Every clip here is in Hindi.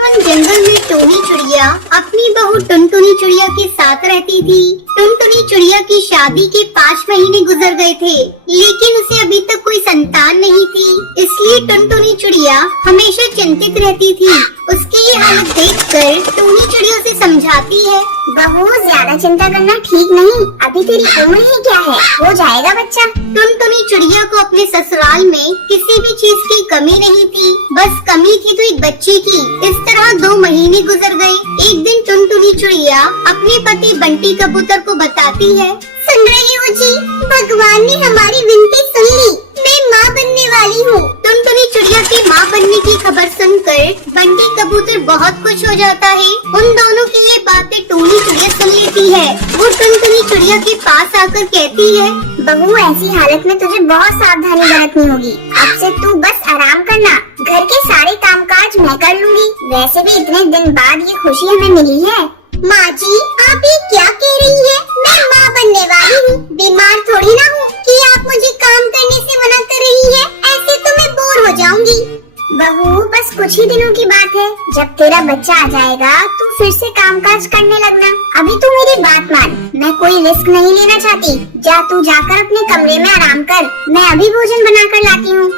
सुनसान जंगल में टोनी चिड़िया अपनी बहू टुनटुनी चिड़िया के साथ रहती थी। टुनटुनी चिड़िया की शादी के 5 महीने गुजर गए थे, लेकिन उसे अभी तक कोई संतान नहीं थी। इसलिए टुनटुनी चिड़िया हमेशा चिंतित रहती थी। उसकी ये हालत देखकर टोनी चिड़िया उसे समझाती है, बहू ज्यादा चिंता करना ठीक नहीं, अभी तेरी उम्र ही क्या है, हो जाएगा बच्चा। टुनटुनी चिड़िया को अपने ससुराल में किसी भी चीज की कमी नहीं थी, बस कमी थी तो एक बच्चे की। इस तरह 2 महीने गुजर गए। एक दिन टुनटुनी चिड़िया अपने पति बंटी कबूतर को बताती है, सुन रही हो जी, भगवान ने हमारी विनती सुन ली, मैं माँ बनने वाली हूँ। टुनटुनी चिड़िया की माँ बनने की खबर सुनकर बंटी कबूतर बहुत खुश हो जाता है। उन दोनों की ये बातें टोनी चिड़िया सुन लेती है। वो टुनटुनी चिड़िया के पास आकर कहती है, बहू ऐसी हालत में तुझे बहुत सावधानी बरतनी होगी। अब से तू बस आराम करना, घर के सारे कामकाज मैं कर लूंगी। वैसे भी इतने दिन बाद ये खुशी हमें मिली है। माँ जी, आप ये क्या कह रही है? मैं माँ बनने वाली हूँ, बीमार थोड़ी ना हूँ कि आप मुझे काम करने से मना कर रही है। ऐसे तो मैं बोर हो जाऊंगी। बहू बस कुछ ही दिनों की बात है, जब तेरा बच्चा आ जाएगा तू फिर से कामकाज करने लगना। अभी तू मेरी बात मान, मैं कोई रिस्क नहीं लेना चाहती। जा तू जाकर अपने कमरे में आराम कर, मैं अभी भोजन बनाकर लाती हूँ।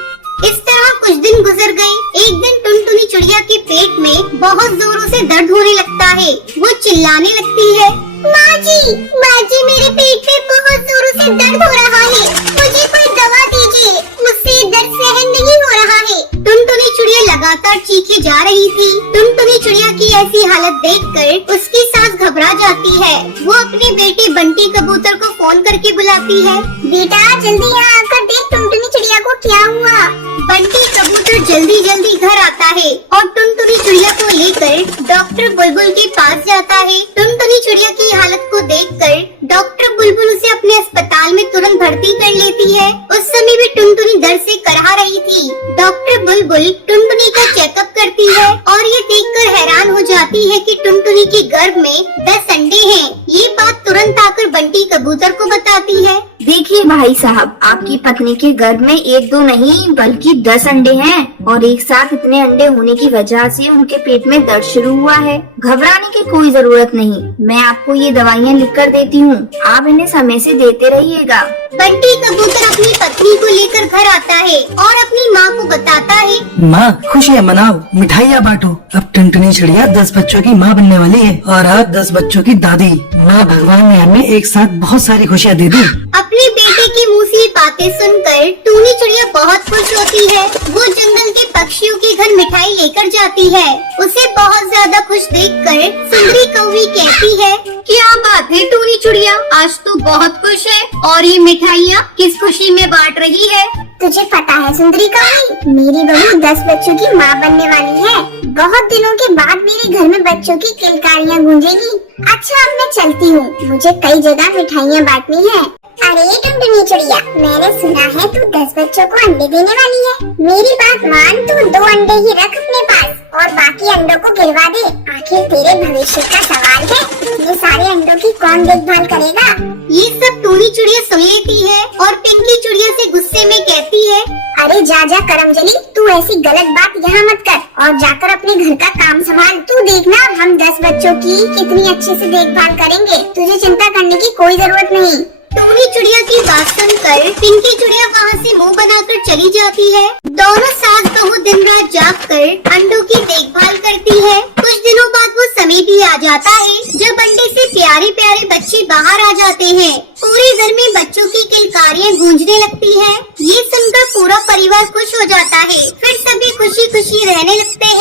इस तरह कुछ दिन गुजर गए। एक दिन टुनटुनी चिड़िया के पेट में बहुत जोरों से दर्द होने लगता है। वो चिल्लाने लगती है, माँ जी मेरे पेट में बहुत जोरों से दर्द हो रहा है, मुझे कोई दवा दीजिए, मुझसे दर्द सहन नहीं हो रहा है। टुनटुनी चिड़िया लगातार चीखे जा रही थी। टुनटुनी चिड़िया की ऐसी हालत देखकर उसकी सांस घबरा जाती है। वो अपने बेटे बंटी कबूतर को फोन करके बुलाती है, बेटा जल्दी यहाँ आकर देख टुनटुनी चिड़िया को क्या हुआ। बंटी कबूतर जल्दी घर आता है और टुनटुनी चिड़िया को लेकर डॉक्टर बुलबुल के पास जाता है। टुनटुनी चिड़िया की हालत को देखकर डॉक्टर बुलबुल उसे अपने अस्पताल में तुरंत भर्ती कर लेती है। उस समय भी टुनटुनी दर्द से कराह रही थी। डॉक्टर बुलबुल टुनटुनी का चेकअप करती है और ये देखकर हैरान हो जाती है कि टुनटुनी के गर्भ में 10 अंडे हैं। ये बात तुरंत आकर बंटी कबूतर को बताती है, देखिए भाई साहब, आपकी पत्नी के गर्भ में 1-2 नहीं बल्कि 10 अंडे हैं और एक साथ इतने अंडे होने की वजह से उनके पेट में दर्द शुरू हुआ है। घबराने की कोई जरूरत नहीं, मैं आपको ये दवाइयाँ लिख कर देती हूँ, आप इन्हें समय से देते रहिएगा। बंटी कबूतर अपनी पत्नी को लेकर घर आता है और अपनी माँ को बताता है, माँ खुशियाँ मनाओ, मिठाइयाँ बांटो, अब टुनटुनी चिड़िया 10 बच्चों की माँ बनने वाली है और आप 10 बच्चों की दादी। माँ भगवान ने हमें एक साथ बहुत सारी खुशियाँ दे दी। अपने बेटे की मुँह से बातें सुनकर टूनी चिड़िया बहुत खुश होती है। वो जंगल के पक्षियों के घर मिठाई लेकर जाती है। उसे बहुत ज्यादा खुश देखकर सुंदरी कौवी कहती है, क्या बात है टूनी चिड़िया, आज तो बहुत खुश है और ये मिठाइयाँ किस खुशी में बांट रही है? तुझे पता है सुंदरी कौवी, मेरी बहू 10 बच्चों की माँ बनने वाली है। बहुत दिनों के बाद मेरे घर में बच्चों की किलकारियाँ गूंजेगी। अच्छा अब मैं चलती हूँ, मुझे कई जगह मिठाइयाँ बांटनी है। अरे टुनटुनी चिड़िया, मैंने सुना है तू 10 बच्चों को अंडे देने वाली है। मेरी बात मान, तू 2 अंडे ही रख अपने पास और बाकी अंडों को गिरवा दे। आखिर तेरे भविष्य का सवाल है, ये सारे अंडों की कौन देखभाल करेगा? ये सब टूनी चिड़िया सुन लेती है और पिंकी चिड़िया से गुस्से में कहती है, अरे जा करमजली, तू ऐसी गलत बात यहाँ मत कर और जाकर अपने घर का काम संभाल। तू देखना हम 10 बच्चों की कितनी अच्छे से देखभाल करेंगे, तुझे चिंता करने की कोई जरूरत नहीं। टूनी चिड़िया की बात सुनकर पिंकी चिड़िया वहाँ से मुंह बनाकर चली जाती है। दोनों सास बहू दिन रात जागकर अंडों की देखभाल करती है। कुछ दिनों बाद वो समय भी आ जाता है जब अंडे से प्यारे प्यारे बच्चे बाहर आ जाते हैं। पूरे घर में बच्चों की किलकारियाँ गूंजने लगती है। ये सुनकर पूरा परिवार खुश हो जाता है। फिर सभी खुशी खुशी रहने लगते हैं।